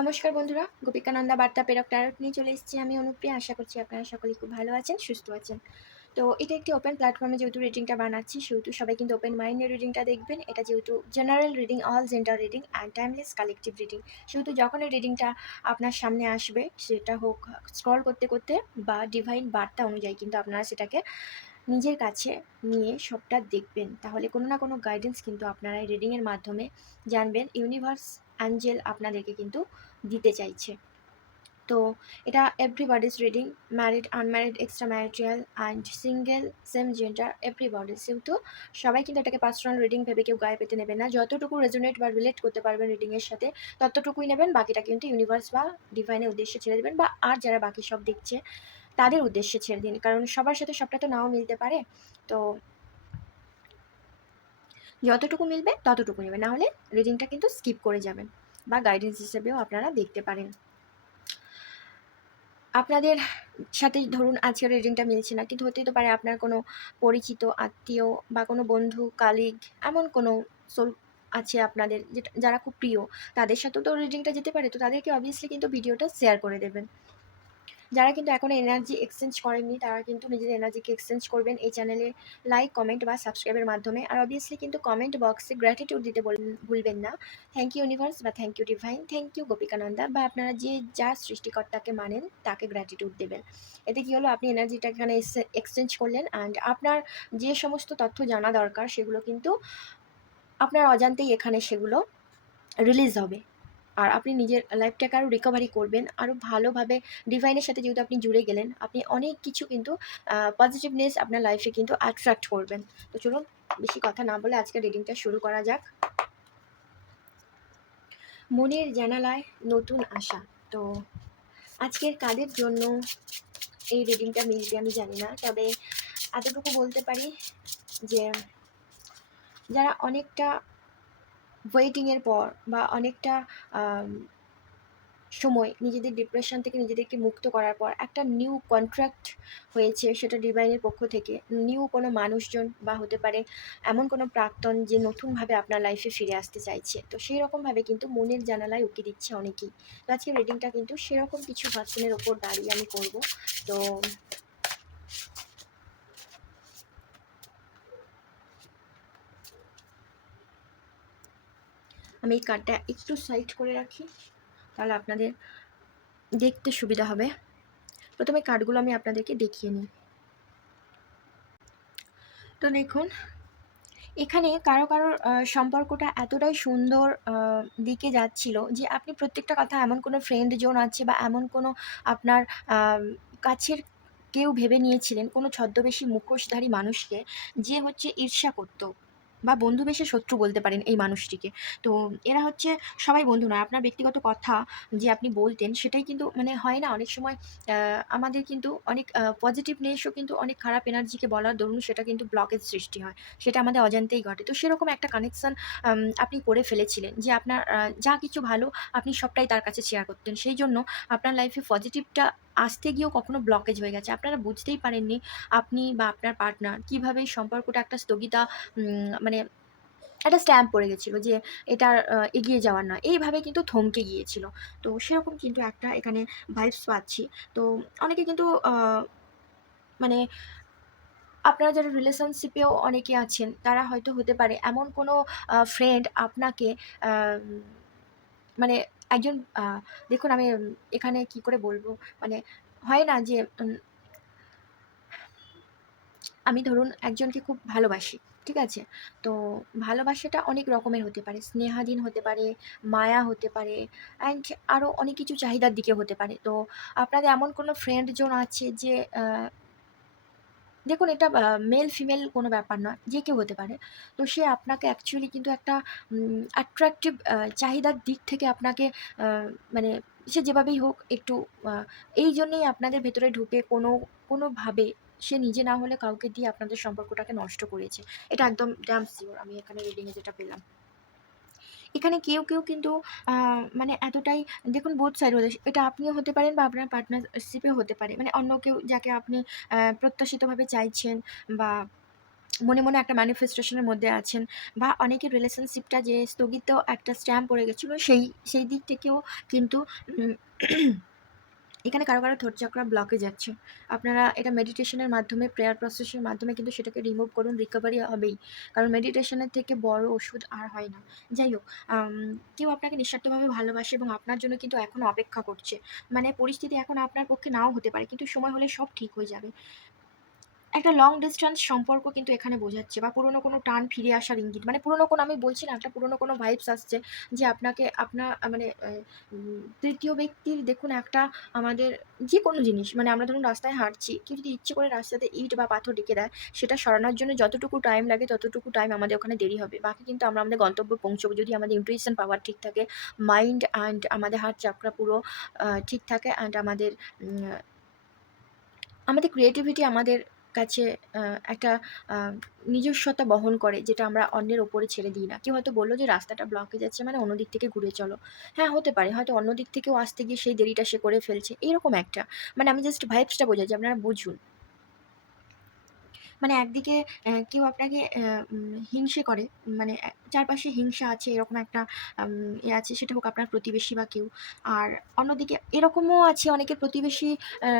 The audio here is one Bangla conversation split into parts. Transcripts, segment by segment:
নমস্কার বন্ধুরা, গোপিকানন্দা বার্তা প্রেরক টারট নিয়ে চলে এসেছি আমি অনুপ্রিয়া। আশা করছি আপনারা সকলেই খুব ভালো আছেন, সুস্থ আছেন। তো এটা একটি ওপেন প্ল্যাটফর্মে যেহেতু রিডিংটা বানাচ্ছি, সেহেতু সবাই কিন্তু ওপেন মাইন্ডে রিডিংটা দেখবেন। এটা যেহেতু general reading, all gender reading and timeless collective reading, সেহেতু যখন এই রিডিংটা আপনার সামনে আসবে, সেটা হোক স্ক্রল করতে করতে বা ডিভাইন বার্তা অনুযায়ী, কিন্তু আপনারা সেটাকে নিজের কাছে নিয়ে সবটা দেখবেন। তাহলে কোনো না কোনো গাইডেন্স কিন্তু আপনারা এই রিডিংয়ের মাধ্যমে জানবেন। ইউনিভার্স, অ্যাঞ্জেল আপনাদেরকে কিন্তু দিতে চাইছে। তো এটা everybody's reading, married, unmarried, extra marital and single, same gender, everybody. সেহেতু সবাই কিন্তু এটাকে পার্সোনাল রিডিং ভেবে কেউ গায়ে পেতে নেবেন না। যতটুকু রেজোনেট বা রিলেট করতে পারবেন রিডিংয়ের সাথে, ততটুকুই নেবেন। বাকিটা কিন্তু ইউনিভার্স বা ডিভাইনের উদ্দেশ্যে ছেড়ে দেবেন, বা আর যারা বাকি সব দেখছে তাদের উদ্দেশ্যে ছেড়ে দিন, কারণ সবার সাথে সবটা তো নাও মিলতে পারে। তো যতটুকু মিলবে ততটুকু নেবেন, নাহলে রিডিংটা কিন্তু স্কিপ করে যাবেন, বা গাইডেন্স হিসেবেও আপনারা দেখতে পারেন। আপনাদের সাথে ধরুন আজকের রিডিংটা মিলছে না, কিন্তু হতেই তো পারে আপনার কোনো পরিচিত আত্মীয় বা কোনো বন্ধু, কালিগ, এমন কোনো সোল আছে আপনাদের যেটা, যারা খুব প্রিয়, তাদের সাথেও তো রিডিংটা যেতে পারে। তো তাদেরকে অবভিয়াসলি কিন্তু ভিডিওটা শেয়ার করে দেবেন। যারা কিন্তু এখনো এনার্জি এক্সচেঞ্জ করেননি, তারা কিন্তু নিজেদের এনার্জিকে এক্সচেঞ্জ করবেন এই চ্যানেলে লাইক, কমেন্ট বা সাবস্ক্রাইবের মাধ্যমে। আর অবভিয়াসলি কিন্তু কমেন্ট বক্সে গ্র্যাটিটিউড দিতে ভুলবেন না। থ্যাংক ইউ ইউনিভার্স, বা thank you divine, thank you Gopikananda, বা আপনারা যে যা সৃষ্টিকর্তাকে মানেন তাকে গ্র্যাটিটিউড দেবেন। এতে কী হলো, আপনি এনার্জিটা এখানে এক্সচেঞ্জ করলেন, অ্যান্ড আপনার যে সমস্ত তথ্য জানা দরকার সেগুলো কিন্তু আপনার অজান্তেই এখানে সেগুলো রিলিজ হবে। আর আপনি নিজের লাইফটাকে আরও রিকভারি করবেন, আরও ভালোভাবে। ডিভাইনের সাথে যেহেতু আপনি জুড়ে গেলেন, আপনি অনেক কিছু কিন্তু পজিটিভনেস আপনার লাইফে কিন্তু অ্যাট্রাক্ট করবেন। তো চলুন বেশি কথা না বলে আজকে রিডিংটা শুরু করা যাক। মনের জানালায় নতুন আশা। তো আজকের কাদের জন্য এই রিডিংটা মিলবে আমি জানি না, তবে এতটুকু বলতে পারি যে যারা অনেকটা ওয়েটিংয়ের পর বা অনেকটা সময় নিজেদের ডিপ্রেশন থেকে নিজেদেরকে মুক্ত করার পর একটা নিউ কন্ট্রাক্ট হয়েছে, সেটা ডিভাইনের পক্ষ থেকে নিউ কোনো মানুষজন, বা হতে পারে এমন কোনো প্রাক্তন যে নতুনভাবে আপনার লাইফে ফিরে আসতে চাইছে। তো সেই রকমভাবে কিন্তু মনের জানালায় উকি দিচ্ছে অনেকেই। তো আজকে রিডিংটা কিন্তু সেরকম কিছু ভার্সনের ওপর দাঁড়িয়ে আমি করব। তো আমি এই কার্ডটা একটু সাইড করে রাখি, তাহলে আপনাদের দেখতে সুবিধা হবে। প্রথমে কার্ডগুলো আমি আপনাদেরকে দেখিয়ে নিই। তো দেখুন, এখানে কারো কারোর সম্পর্কটা এতটাই সুন্দর দিকে যাচ্ছিল যে আপনি প্রত্যেকটা কথা, এমন কোনো ফ্রেন্ড জোন আছে বা এমন কোনো আপনার আম কাছের কেউ ভেবে নিয়েছিলেন, কোনো ছদ্মবেশী মুখোশধারী মানুষকে, যে হচ্ছে ঈর্ষা করত, বা বন্ধুবেশে শত্রু বলতে পারেন এই মানুষটিকে। তো এরা হচ্ছে সবাই বন্ধু নয়। আপনার ব্যক্তিগত কথা যে আপনি বলতেন, সেটাই কিন্তু মানে হয় না অনেক সময় আ আমাদের কিন্তু অনেক পজিটিভনেসও কিন্তু অনেক খারাপ এনার্জিকে বলার দরুন সেটা কিন্তু ব্লকেজ সৃষ্টি হয়। সেটা আমাদের অজান্তেই ঘটে। তো সেরকম একটা কানেকশন আপনি করে ফেলেছিলেন যে আপনার যা কিছু ভালো আপনি সবটাই তার কাছে শেয়ার করতেন। সেইজন্য আপনার লাইফে পজিটিভটা আসতে গিয়েও কখনো ব্লকেজ হয়ে গেছে। আপনারা বুঝতেই পারেননি আপনি বা আপনার পার্টনার কিভাবে এই সম্পর্কটা একটা স্থগিতা, মানে একটা স্ট্যাম্প পড়ে গেছিল যে এটা আর এগিয়ে যাওয়ার নয়। এইভাবে কিন্তু থমকে গিয়েছিল। তো সেরকম কিন্তু একটা এখানে ভাইবস পাচ্ছি। তো অনেকে কিন্তু মানে আপনারা যারা রিলেশনশিপেও অনেকে আছেন, তারা হয়তো হতে পারে এমন কোনো ফ্রেন্ড আপনাকে আম মানে একজন দেখুন আমি এখানে কি করে বলবো? মানে হয় না যে আমি ধরুন একজনকে খুব ভালোবাসি, ঠিক আছে? তো ভালোবাসাটা অনেক রকমের হতে পারে। স্নেহাধীন হতে পারে, মায়া হতে পারে, অ্যান্ড আরও অনেক কিছু চাহিদার দিকে হতে পারে। তো আপনাদের এমন কোনো ফ্রেন্ড জোন আছে যে দেখুন, এটা মেল ফিমেল কোনো ব্যাপার নয়, যে কেউ হতে পারে। তো সে আপনাকে অ্যাকচুয়ালি কিন্তু একটা অ্যাট্রাকটিভ চাহিদার দিক থেকে আপনাকে আ মানে সে যেভাবেই হোক একটু আ এই জন্যেই আপনাদের ভেতরে ঢুকে কোনোভাবে সে নিজে না হলে কাউকে দিয়ে আপনাদের সম্পর্কটাকে নষ্ট করেছে। এটা একদম ড্যাম সিওর, আমি এখানে রিডিং এ যেটা পেলাম। এখানে কেউ কিন্তু আ মানে এতটাই দেখুন, বোথ সাইড হতে, এটা আপনিও হতে পারেন বা আপনার পার্টনারশিপ এও হতে পারে। মানে অন্য কেউ যাকে আপনি প্রত্যাশিতভাবে চাইছেন, বা মনে মনে একটা ম্যানিফেস্টেশনের মধ্যে আছেন, বা অনেকের রিলেশনশিপটা যে স্থগিত একটা স্ট্যাম্প পড়ে গেছিলো, সেই দিক থেকেও কিন্তু উম, এখানে কারো কারো থ্রোট চাকরা ব্লকে যাচ্ছে। আপনারা এটা মেডিটেশনের মাধ্যমে, প্রেয়ার প্রসেসের মাধ্যমে কিন্তু সেটাকে রিমুভ করুন, রিকভারি হবেই। কারণ মেডিটেশনের থেকে বড় ওষুধ আর হয় না। যাই হোক, কেউ আপনাকে নিঃস্বার্থভাবে ভালোবাসে এবং আপনার জন্য কিন্তু এখনও অপেক্ষা করছে। মানে পরিস্থিতি এখন আপনার পক্ষে নাও হতে পারে, কিন্তু সময় হলে সব ঠিক হয়ে যাবে। একটা লং ডিস্টেন্স সম্পর্ক কিন্তু এখানে বোঝাচ্ছে, বা পুরনো কোনো টান ফিরে আসার ইঙ্গিত। মানে পুরনো কোনো, আমি বলছি না, একটা পুরনো কোনো ভাইবস আসছে যে আপনাকে আপনার মানে তৃতীয় ব্যক্তির, দেখুন একটা আমাদের যে কোনো জিনিস, মানে আমরা ধরুন রাস্তায় হাঁটছি, কেউ যদি ইচ্ছে করে রাস্তাতে ইট বা পাথর রেখে দেয়, সেটা সরানোর জন্য যতটুকু টাইম লাগে ততটুকু টাইম আমাদের ওখানে দেরি হবে। বাকি কিন্তু আমরা আমাদের গন্তব্যে পৌঁছবো, যদি আমাদের ইন্টুইশন পাওয়ার ঠিক থাকে, মাইন্ড অ্যান্ড আমাদের হার্ট চাকরা পুরো ঠিক থাকে, অ্যান্ড আমাদের ক্রিয়েটিভিটি আমাদের কাছে একটা আ নিজস্বতা বহন করে, যেটা আমরা অন্যের ওপরে ছেড়ে দিই না। কেউ হয়তো বলল যে রাস্তাটা ব্লক হয়ে যাচ্ছে, মানে অন্য দিক থেকে ঘুরে চলো। হ্যাঁ, হতে পারে। হয়তো অন্য দিক থেকেও আসতে গিয়ে সেই দেরিটা সে করে ফেলছে। এরকম একটা, মানে আমি জাস্ট ভাইবসটা বোঝাচ্ছি, আপনারা বুঝুন। মানে একদিকে কেউ আপনাকে হিংসে করে, মানে চারপাশে হিংসা আছে, এরকম একটা আছে, সেটা হোক আপনার প্রতিবেশী বা কেউ। আর অন্যদিকে এরকমও আছে অনেকের প্রতিবেশী, আ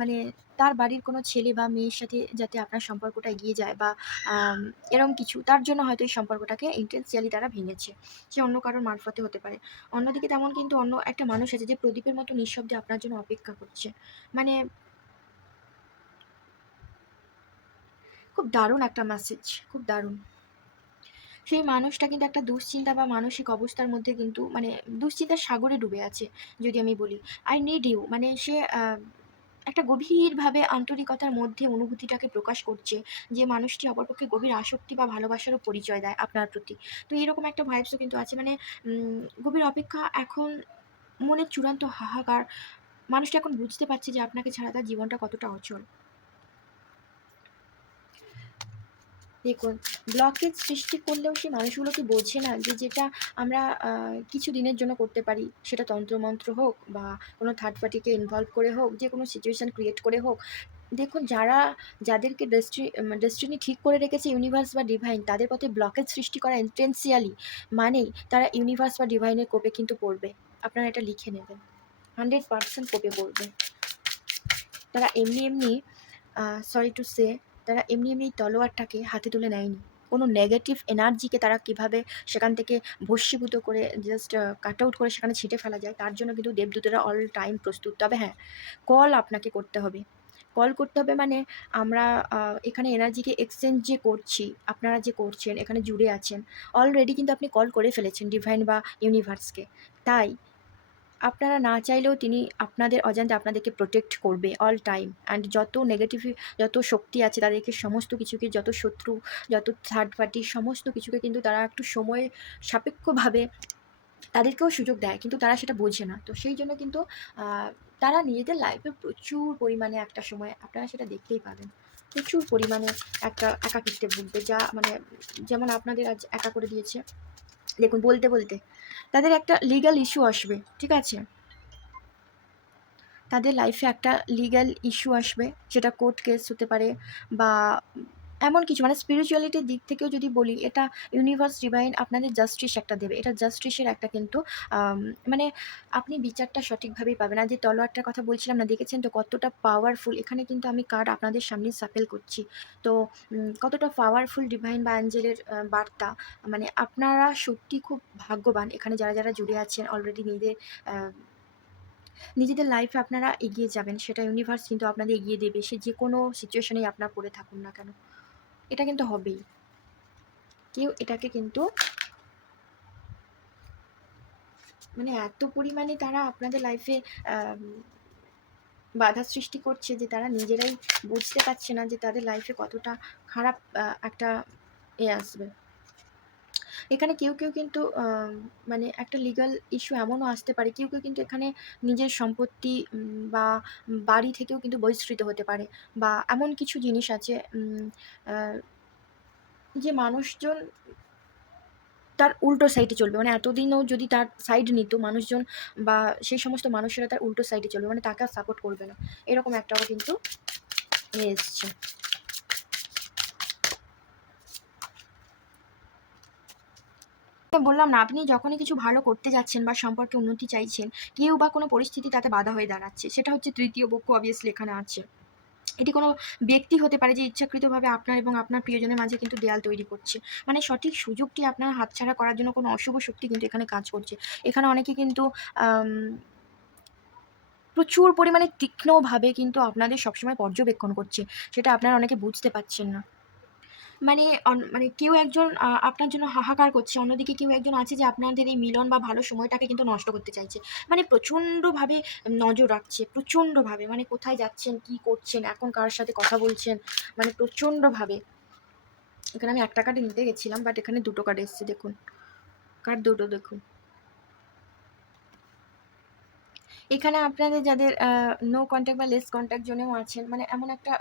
মানে তার বাড়ির কোনো ছেলে বা মেয়ের সাথে যাতে আপনার সম্পর্কটা এগিয়ে যায়, বা আম এরকম কিছু, তার জন্য হয়তো এই সম্পর্কটাকে ইন্টেনশিয়ালি তারা ভেঙেছে। সে অন্য কারোর মারফতে হতে পারে। অন্যদিকে তেমন কিন্তু অন্য একটা মানুষ আছে যে প্রদীপের মতো নিঃশব্দে আপনার জন্য অপেক্ষা করছে। মানে খুব দারুণ একটা মেসেজ, খুব দারুণ। সেই মানুষটা কিন্তু একটা দুশ্চিন্তা বা মানসিক অবস্থার মধ্যে, কিন্তু মানে দুশ্চিন্তার সাগরে ডুবে আছে, যদি আমি বলি। আই নিড ইউ, মানে সে একটা গভীরভাবে আন্তরিকতার মধ্যে অনুভূতিটাকে প্রকাশ করছে, যে মানুষটি অপরপক্ষে গভীর আসক্তি বা ভালোবাসারও পরিচয় দেয় আপনার প্রতি। তো এরকম একটা ভাইবসও কিন্তু আছে, মানে গভীর অপেক্ষা এখন, মনের চূড়ান্ত হাহাকার। মানুষটা এখন বুঝতে পারছে যে আপনাকে ছাড়া তার জীবনটা কতটা অচল। দেখুন, ব্লকেজ সৃষ্টি করলেও সেই মানুষগুলো কি বোঝে না যে যেটা আমরা কিছু দিনের জন্য করতে পারি, সেটা তন্ত্রমন্ত্র হোক বা কোনো থার্ড পার্টিকে ইনভলভ করে হোক, যে কোনো সিচুয়েশন ক্রিয়েট করে হোক। দেখুন, যাদেরকে ডেস্টিনি ঠিক করে রেখেছে ইউনিভার্স বা ডিভাইন, তাদের পথে ব্লকেজ সৃষ্টি করা ইন্টেনশিয়ালি মানেই তারা ইউনিভার্স বা ডিভাইনের কোপে কিন্তু পড়বে। আপনারা এটা লিখে নেবেন, 100% কোপে পড়বে। তারা এমনি এমনি, সরি টু সে, তারা এমনি এমনি এই তলোয়ারটাকে হাতে তুলে নেয়নি। কোনো নেগেটিভ এনার্জিকে তারা কীভাবে সেখান থেকে ভস্মীভূত করে জাস্ট কাট আউট করে সেখানে ছিঁটে ফেলা যায়, তার জন্য কিন্তু দেবদূতেরা অল টাইম প্রস্তুত। তবে হ্যাঁ, কল আপনাকে করতে হবে। কল করতে হবে মানে আমরা এখানে এনার্জিকে এক্সচেঞ্জ যে করছি, আপনারা যে করছেন, এখানে জুড়ে আছেন, অলরেডি কিন্তু আপনি কল করে ফেলেছেন ডিভাইন বা ইউনিভার্সকে। তাই আপনারা না চাইলেও তিনি আপনাদের অজান্তে আপনাদেরকে প্রোটেক্ট করবে অল টাইম। অ্যান্ড যত নেগেটিভ, যত শক্তি আছে তাদেরকে, সমস্ত কিছুকে, যত শত্রু, যত থার্ড পার্টি, সমস্ত কিছুকে কিন্তু তারা একটু সময় সাপেক্ষভাবে তাদেরকেও সুযোগ দেয়, কিন্তু তারা সেটা বোঝে না। তো সেই জন্য কিন্তু তারা নিজেদের লাইফে প্রচুর পরিমাণে একটা সময় আপনারা সেটা দেখতেই পাবেন, প্রচুর পরিমাণে একটা একাকিত্বে ভুগবে, যা মানে যেমন আপনাদের আজ একা করে দিয়েছে। দেখুন, বলতে বলতে তাদের একটা লিগ্যাল ইস্যু আসবে, ঠিক আছে? তাদের লাইফে একটা লিগ্যাল ইস্যু আসবে, সেটা কোর্ট কেস হতে পারে, বা এমন কিছু, মানে স্পিরিচুয়ালিটির দিক থেকেও যদি বলি, এটা ইউনিভার্স ডিভাইন আপনাদের জাস্টিস একটা দেবে। এটা জাস্টিসের একটা কিন্তু আম মানে আপনি বিচারটা সঠিকভাবেই পাবেন। আর যে তলোয়ারটার কথা বলছিলাম না, দেখেছেন তো কতটা পাওয়ারফুল? এখানে কিন্তু আমি কার্ড আপনাদের সামনে সাপেল করছি। তো কতটা পাওয়ারফুল ডিভাইন বা অ্যাঞ্জেলের বার্তা। মানে আপনারা সত্যিই খুব ভাগ্যবান, এখানে যারা, যারা জুড়ে আছেন অলরেডি আ নিজেদের লাইফে আপনারা এগিয়ে যাবেন, সেটা ইউনিভার্স কিন্তু আপনাদের এগিয়ে দেবে। সে যে কোনো সিচুয়েশনেই আপনারা পড়ে থাকুন না কেন। এটা কিন্তু হবেই। কেউ এটাকে কিন্তু, মানে এত পরিমাণে তারা আপনাদের লাইফে আম বাধা সৃষ্টি করছে যে তারা নিজেরাই বুঝতে পারছে না যে তাদের লাইফে কতটা খারাপ একটা আসবে। এখানে কেউ, কেউ কিন্তু মানে একটা লিগ্যাল ইস্যু এমনও আসতে পারে। কেউ, কেউ কিন্তু এখানে নিজের সম্পত্তি বা বাড়ি থেকেও কিন্তু বহিষ্কৃত হতে পারে, বা এমন কিছু জিনিস আছে আ যে মানুষজন তার উল্টো সাইডে চলবে। মানে এতদিনও যদি তার সাইড নিত মানুষজন, বা সেই সমস্ত মানুষেরা তার উল্টো সাইডে চলবে। মানে তাকে আর সাপোর্ট করবে না। এরকম একটাও কিন্তু এসছে। বললাম না, আপনি যখনই কিছু ভালো করতে যাচ্ছেন বা সম্পর্কে উন্নতি চাইছেন, কেউ বা কোনো পরিস্থিতি তাতে বাধা হয়ে দাঁড়াচ্ছে। সেটা হচ্ছে তৃতীয় পক্ষ obviously এখানে আছে। এটি কোনো ব্যক্তি হতে পারে যে ইচ্ছাকৃতভাবে আপনার এবং আপনার প্রিয়জনের মাঝে কিন্তু দেয়াল তৈরি করছে। মানে সঠিক সুযোগটি আপনার হাতছাড়া করার জন্য কোনো অশুভ শক্তি কিন্তু এখানে কাজ করছে। এখানে অনেকে কিন্তু আম প্রচুর পরিমাণে তীক্ষ্ণভাবে কিন্তু আপনাদের সবসময় পর্যবেক্ষণ করছে। সেটা আপনারা অনেকে বুঝতে পারছেন না। মানে কেউ একজন আপনার জন্য হাহাকার করছে। অন্যদিকে কেউ একজন আছে যে আপনাদের এই মিলন বা ভালো সময়টাকে কিন্তু নষ্ট করতে চাইছে। মানে প্রচণ্ডভাবে নজর রাখছে, প্রচণ্ডভাবে। মানে কোথায় যাচ্ছেন, কি করছেন, এখন কার সাথে কথা বলছেন, মানে প্রচণ্ডভাবে। এখানে আমি একটা কার্ড নিতে গেছিলাম, বাট এখানে ২ টো কার্ড এসছে দেখুন। কার্ড ২ টো দেখুন। এখানে আপনাদের যাদের নো কনট্যাক্ট বা লেস কনট্যাক্ট জোনেও আছেন, মানে এমন একটা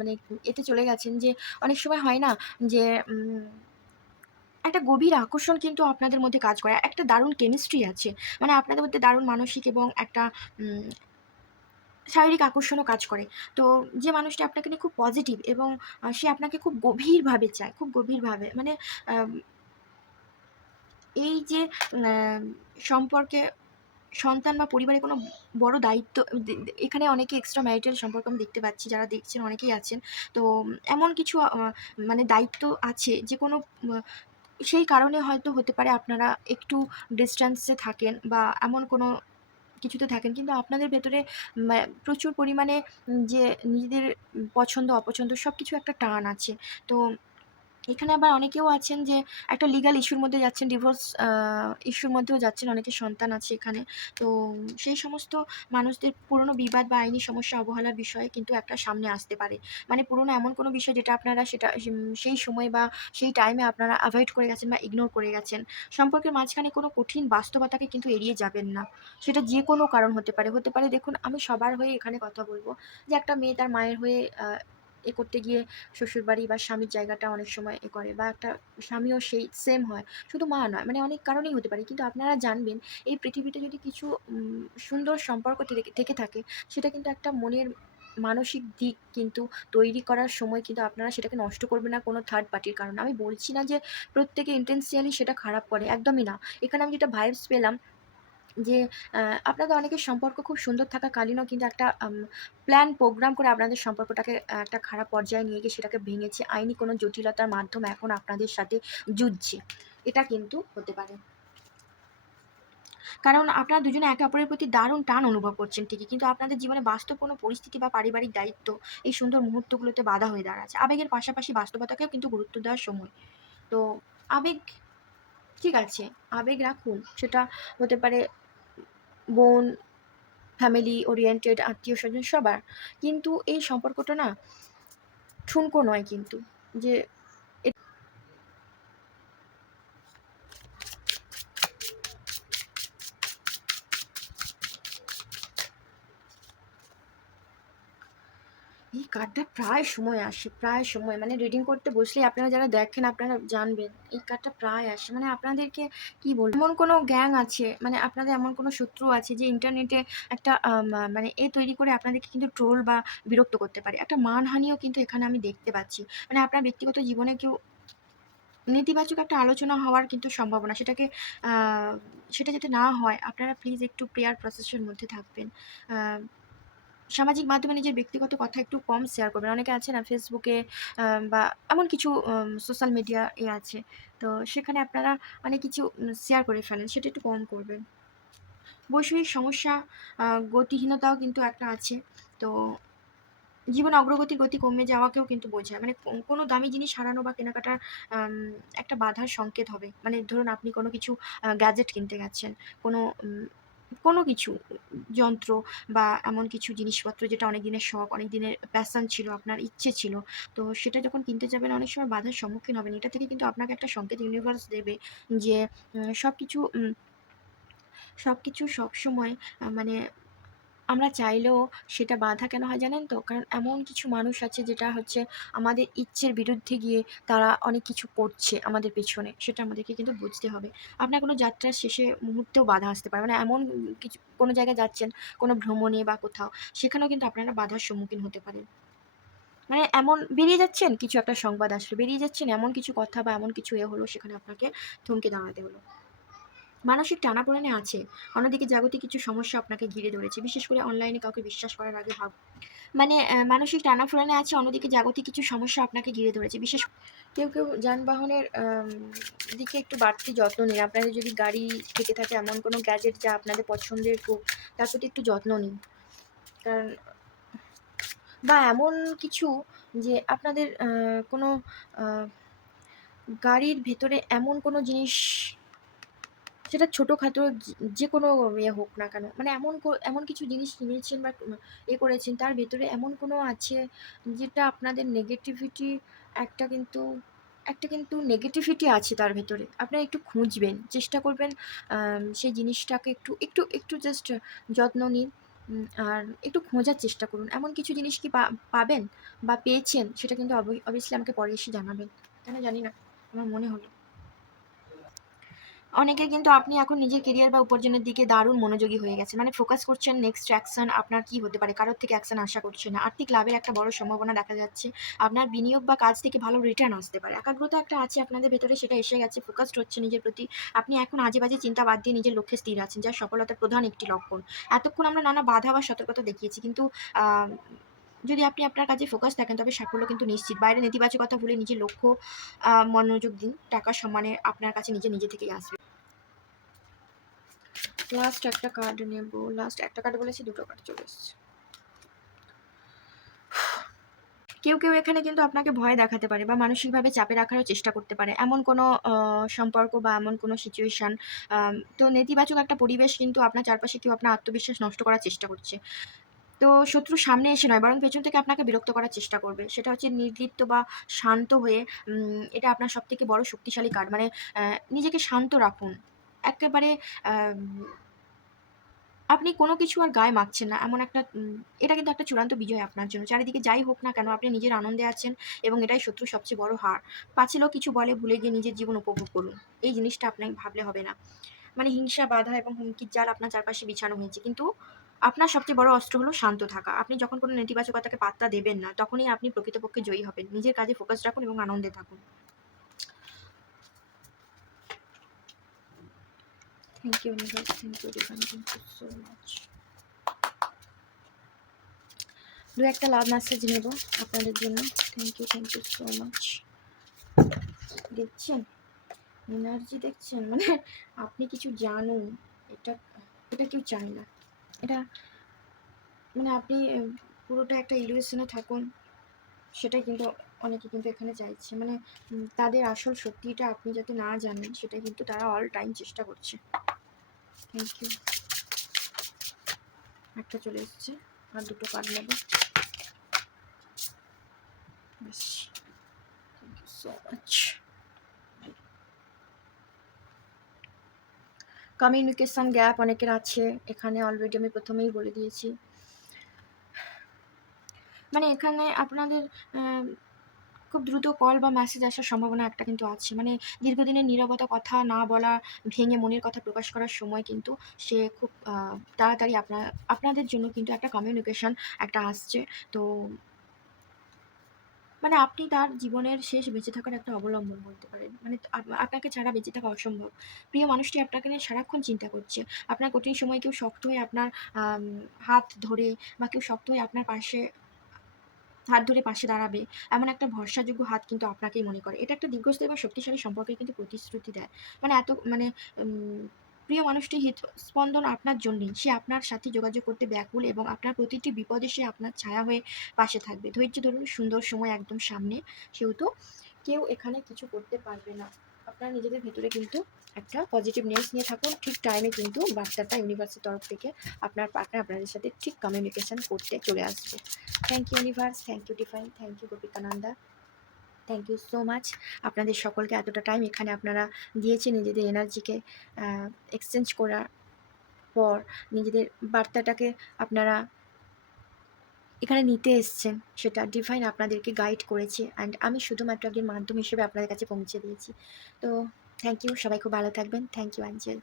মানে এতে চলে গেছেন যে অনেক সময় হয় না যে একটা গভীর আকর্ষণ কিন্তু আপনাদের মধ্যে কাজ করে। একটা দারুণ কেমিস্ট্রি আছে। মানে আপনাদের মধ্যে দারুণ মানসিক এবং একটা উম শারীরিক আকর্ষণও কাজ করে। তো যে মানুষটি আপনাকে নিয়ে খুব পজিটিভ এবং সে আপনাকে খুব গভীরভাবে চায়, খুব গভীরভাবে। মানে আম এই যে আ সম্পর্কে সন্তান বা পরিবারে কোনো বড় দায়িত্ব এখানে অনেকে এক্সট্রা ম্যারিটাল সম্পর্ক আমি দেখতে পাচ্ছি। যারা দেখছেন অনেকেই আছেন। তো এমন কিছু মানে দায়িত্ব আছে যে কোনো আ সেই কারণে হয়তো হতে পারে আপনারা একটু ডিসট্যান্সে থাকেন বা এমন কোনো কিছুতে থাকেন। কিন্তু আপনাদের ভেতরে প্রচুর পরিমাণে যে নিজেদের পছন্দ অপছন্দ সবকিছু একটা টান আছে। তো এখানে আবার অনেকেও আছেন যে একটা লিগ্যাল ইস্যুর মধ্যে যাচ্ছেন, ডিভোর্স ইস্যুর মধ্যেও যাচ্ছেন, অনেকের সন্তান আছে এখানে। তো সেই সমস্ত মানুষদের পুরনো বিবাদ বা আইনি সমস্যা অবহেলার বিষয়ে কিন্তু একটা সামনে আসতে পারে। মানে পুরনো এমন কোনো বিষয় যেটা আপনারা সেটা সেই সময় বা সেই টাইমে আপনারা এভয়েড করে গেছেন বা ইগনোর করে গেছেন। সম্পর্কের মাঝখানে কোনো কঠিন বাস্তবতাকে কিন্তু এড়িয়ে যাবেন না। সেটা যেকোনো কারণ হতে পারে। হতে পারে দেখুন আমি সবার হয়ে এখানে কথা বলব যে একটা মেয়ে তার মায়ের হয়ে করতে গিয়ে শ্বশুরবাড়ি বা স্বামীর জায়গাটা অনেক সময় করে বা একটা স্বামীও সেই সেম হয়। শুধু মা নয়, মানে অনেক কারণেই হতে পারে। কিন্তু আপনারা জানবেন এই পৃথিবীতে যদি কিছু সুন্দর সম্পর্ক থেকে থাকে সেটা কিন্তু একটা মনের মানসিক দিক কিন্তু তৈরি করার সময় কিন্তু আপনারা সেটাকে নষ্ট করবেন না কোনো থার্ড পার্টির কারণে। আমি বলছি না যে প্রত্যেকে ইনটেনশিয়ালি সেটা খারাপ করে, একদমই না। এখানে আমি যেটা ভাইবস পেলাম যে আপনাদের অনেকের সম্পর্ক খুব সুন্দর থাকাকালীনও কিন্তু একটা প্ল্যান প্রোগ্রাম করে আপনাদের সম্পর্কটাকে একটা খারাপ পর্যায়ে নিয়ে গিয়ে সেটাকে ভেঙেছে। আইনি কোনো জটিলতার মাধ্যমে এখন আপনাদের সাথে যুঝছে। এটা কিন্তু হতে পারে। কারণ আপনারা দুজনে একে অপরের প্রতি দারুণ টান অনুভব করছেন ঠিকই। কিন্তু আপনাদের জীবনে বাস্তব কোনো পরিস্থিতি বা পারিবারিক দায়িত্ব এই সুন্দর মুহূর্তগুলোতে বাধা হয়ে দাঁড়াচ্ছে। আবেগের পাশাপাশি বাস্তবতাকেও কিন্তু গুরুত্ব দেওয়ার সময়। তো আবেগ ঠিক আছে, আবেগ রাখুন। সেটা হতে পারে বোন, ফ্যামিলি ওরিয়েন্টেড আত্মীয়স্বজন সবার। কিন্তু এই সম্পর্কটা না ঠুনকো নয় কিন্তু। যে এই কার্ডটা প্রায় সময় আসে, প্রায় সময় মানে রিডিং করতে বসলেই আপনারা যারা দেখেন আপনারা জানবেন। এই কার্ডটা প্রায় আসে। মানে আপনাদেরকে কি বলবো? এমন কোনো গ্যাং আছে, মানে আপনাদের এমন কোনো শত্রু আছে যে ইন্টারনেটে একটা মানে তৈরি করে আপনাদেরকে কিন্তু ট্রোল বা বিরক্ত করতে পারে। একটা মানহানিও কিন্তু এখানে আমি দেখতে পাচ্ছি। মানে আপনার ব্যক্তিগত জীবনে কেউ নেতিবাচক একটা আলোচনা হওয়ার কিন্তু সম্ভাবনা। আ সেটা যাতে না হয় আপনারা প্লিজ একটু প্রেয়ার প্রসেস এর মধ্যে থাকবেন। আ সামাজিক মাধ্যমে নিজের ব্যক্তিগত কথা একটু কম শেয়ার করবেন। অনেকে আছে না ফেসবুকে বা এমন কিছু সোশ্যাল মিডিয়া আছে। তো সেখানে আপনারা অনেক কিছু শেয়ার করে ফেলেন। সেটা একটু কম করবেন। বৈষয়িক সমস্যা, আ গতিহীনতাও কিন্তু একটা আছে। তো জীবনে অগ্রগতির গতি কমে যাওয়াকেও কিন্তু বোঝায়। মানে কোনো দামি জিনিস হারানো বা কেনাকাটার আম একটা বাধার সংকেত হবে। মানে ধরুন আপনি কোনো কিছু গ্যাজেট কিনতে গেছেন। কোনো কোনো কিছু যন্ত্র বা এমন কিছু জিনিসপত্র যেটা অনেকদিনের শখ, অনেকদিনের প্যাশন ছিল, আপনার ইচ্ছে ছিল। তো সেটা যখন কিনতে যাবেন অনেক সময় বাধার সম্মুখীন হবেন। এটা থেকে কিন্তু আপনাকে একটা সংকেত ইউনিভার্স দেবে যে সবকিছু সবসময় মানে আমরা চাইলেও সেটা বাধা কেন হয় জানেন তো? কারণ এমন কিছু মানুষ আছে যেটা হচ্ছে আমাদের ইচ্ছের বিরুদ্ধে গিয়ে তারা অনেক কিছু করছে আমাদের পেছনে। সেটা আমাদেরকে কিন্তু বুঝতে হবে। আপনার কোনো যাত্রার শেষে মুহূর্তেও বাধা আসতে পারে। মানে এমন কিছু কোনো জায়গায় যাচ্ছেন, কোনো ভ্রমণে বা কোথাও, সেখানেও কিন্তু আপনারা বাধার সম্মুখীন হতে পারেন। মানে এমন বেরিয়ে যাচ্ছেন, কিছু একটা সংবাদ আসলো, বেরিয়ে যাচ্ছেন, এমন কিছু কথা বা এমন কিছু হলো, সেখানে আপনাকে থমকে দাঁড়াতে হলো। মানসিক টানাপোড়েনে আছে। অন্যদিকে জাগতিক কিছু সমস্যা আপনাকে ঘিরে ধরেছে। বিশেষ করে অনলাইনে কাউকে বিশ্বাস করার আগে মানে মানসিক টানাপোড়েনে আছে, অন্যদিকে জাগতিক কিছু সমস্যা আপনাকে ঘিরে ধরেছে। কেউ যানবাহনের দিকে একটু বাড়তি যত্ন নিন। আপনাদের যদি গাড়ি থেকে থাকে, এমন কোনো গ্যাজেট যা আপনাদের পছন্দের খুব, তার প্রতি একটু যত্ন নিন। কারণ বা এমন কিছু যে আপনাদের কোনো আ গাড়ির ভেতরে এমন কোনো জিনিস, সেটা ছোটখাটো যেকোনো হোক না কেন, মানে এমন কিছু জিনিস কিনেছেন বা করেছেন, তার ভেতরে এমন কোনো আছে যেটা আপনাদের নেগেটিভিটি, একটা কিন্তু নেগেটিভিটি আছে তার ভেতরে। আপনারা একটু খুঁজবেন, চেষ্টা করবেন সেই জিনিসটাকে একটু জাস্ট যত্ন নিন। আর একটু খোঁজার চেষ্টা করুন। এমন কিছু জিনিস কি পাবেন বা পেয়েছেন, সেটা কিন্তু অবভিয়াসলি আমাকে পরে এসে জানাবেন। কেন জানি না, আমার মনে হলো। অনেকের কিন্তু আপনি এখন নিজের কেরিয়ার বা উপার্জনের দিকে দারুণ মনোযোগী হয়ে গেছেন। মানে ফোকাস করছেন নেক্সট অ্যাকশন আপনার কি হতে পারে। কারোর থেকে অ্যাকশন আশা করছেন না। আর্থিক লাভের একটা বড় সম্ভাবনা দেখা যাচ্ছে। আপনার বিনিয়োগ বা কাজ থেকে ভালো রিটার্ন আসতে পারে। একাগ্রতা একটা আছে আপনাদের ভেতরে, সেটা এসে গেছে। ফোকাসড হচ্ছে নিজের প্রতি। আপনি এখন আজেবাজে চিন্তা বাদ দিয়ে নিজের লক্ষ্যে স্থির আছেন, যা সফলতার প্রধান একটি লক্ষণ। এতক্ষণ আমরা নানা বাধা বা সতর্কতা দেখিয়েছি, কিন্তু আ যদি আপনি আপনার কাজে ফোকাস থাকেন, তবে সাফল্য কিন্তু নিশ্চিত। বাইরে নেতিবাচকতা ভুলে নিজের লক্ষ্য মনোযোগ দিন। টাকা সম্মানে আপনার কাছে নিজে থেকেই আসবে। লাস্ট একটা কার্ড নেব। লাস্ট একটা কার্ড বলেছি, দুটো কার্ড চলে এসছে। কেউ এখানে কিন্তু আপনাকে ভয় দেখাতে পারে বা মানসিকভাবে চাপে রাখারও চেষ্টা করতে পারে। এমন কোনো সম্পর্ক বা এমন কোনো সিচুয়েশন, তো নেতিবাচক একটা পরিবেশ, কিন্তু আপনার চারপাশে কেউ আপনার আত্মবিশ্বাস নষ্ট করার চেষ্টা করছে। তো শত্রু সামনে এসে নয়, বরং পেছন থেকে আপনাকে বিরক্ত করার চেষ্টা করবে। সেটা হচ্ছে নির্লিপ্ত বা শান্ত হয়ে, এটা আপনার সবথেকে বড় শক্তিশালী কার্ড। মানে নিজেকে শান্ত রাখুন। একেবারে আম আপনি কোনো কিছু আর গায়ে মাখছেন না। এমন একটা এটা কিন্তু একটা চূড়ান্ত বিজয় আপনার জন্য। চারিদিকে যাই হোক না কেন, আপনি নিজের আনন্দে আছেন, এবং এটাই শত্রুর সবচেয়ে বড় হার। পাছে কিছু বলে, ভুলে গিয়ে নিজের জীবন উপভোগ করুন। এই জিনিসটা আপনাকে ভাবলে হবে না। মানে হিংসা, বাধা এবং হুমকির জাল আপনার চারপাশে বিছানো হয়েছে। কিন্তু আপনার সবচেয়ে বড় অস্ত্র হলো শান্ত থাকা। আপনি যখন কোনো নেতিবাচকতাকে পাত্তা দেবেন না, তখনই আপনি প্রকৃতপক্ষে জয়ী হবেন। নিজের কাজে ফোকাস রাখুন এবং আনন্দে থাকুন। Thank you universe, thank you divine, thank you so much. একটা লাভ মেসেজ নেব আপনাদের জন্য। Thank you so much. দেখছেন এনার্জি, দেখছেন মানে আপনি কিছু জানুন, এটা এটা কেউ চায় না। এটা মানে আপনি পুরোটা একটা ইলিউশনে থাকুন, সেটাই কিন্তু অনেকে কিন্তু এখানে চাইছে। মানে তাদের আসল সত্যিটা আপনি যাতে না জানেন, সেটা কিন্তু তারা অল টাইম চেষ্টা করছে। Thank you. একটা চলে এসছে, আর দুটো কার্ড নেব। ব্যাস, thank you so much. Communication gap অনেকের আছে এখানে, অলরেডি আমি প্রথমেই বলে দিয়েছি। মানে এখানে আপনাদের খুব দ্রুত কল বা মেসেজ আসার সম্ভাবনা একটা কিন্তু আছে। মানে দীর্ঘদিনের নীরবতা, কথা না বলা, ভেঙে মনের কথা প্রকাশ করার সময় কিন্তু সে খুব তাড়াতাড়ি আপনাদের জন্য কিন্তু একটা কমিউনিকেশন একটা আসছে। তো মানে আপনি তার জীবনের শেষ বেঁচে থাকার একটা অবলম্বন বলতে পারেন। মানে আপনাকে ছাড়া বেঁচে থাকা অসম্ভব। প্রিয় মানুষটি আপনাকে নিয়ে সারাক্ষণ চিন্তা করছে। আপনার কঠিন সময়ে কেউ শক্ত হয়ে আপনার আম হাত ধরে, বা কেউ শক্ত হয়ে আপনার হাত ধরে পাশে দাঁড়াবে, এমন একটা ভরসাযোগ্য হাত কিন্তু আপনাকেই মনে করে। এটা একটা দীর্ঘস্থায়ী এবং শক্তিশালী সম্পর্কের কিন্তু প্রতিশ্রুতি দেয়। মানে মানে উম প্রিয় মানুষটির হৃদস্পন্দন আপনার জন্যেই। সে আপনার সাথে যোগাযোগ করতে ব্যাকুল, এবং আপনার প্রতিটি বিপদে সে আপনার ছায়া হয়ে পাশে থাকবে। ধৈর্য ধরুন, সুন্দর সময় একদম সামনে। সেহেতু কেউ এখানে কিছু করতে পারবে না। আপনারা নিজেদের ভেতরে কিন্তু একটা পজিটিভনেস নিয়ে থাকুন। ঠিক টাইমে কিন্তু বার্তাটা ইউনিভার্সের তরফ থেকে আপনার পার্টনার আপনাদের সাথে ঠিক কমিউনিকেশন করতে চলে আসবে। Thank you universe, thank you divine, thank you Gopikananda, thank you so much. আপনাদের সকলকে এতটা টাইম এখানে আপনারা দিয়েছেন নিজেদের এনার্জিকে এক্সচেঞ্জ করার পর, নিজেদের বার্তাটাকে আপনারা এখানে নিতে এসছেন, সেটা ডিভাইন আপনাদেরকে গাইড করেছে, অ্যান্ড আমি শুধুমাত্র একজন মাধ্যম হিসেবে আপনাদের কাছে পৌঁছে দিয়েছি। তো থ্যাংক ইউ, সবাই খুব ভালো থাকবেন। Thank you Angel.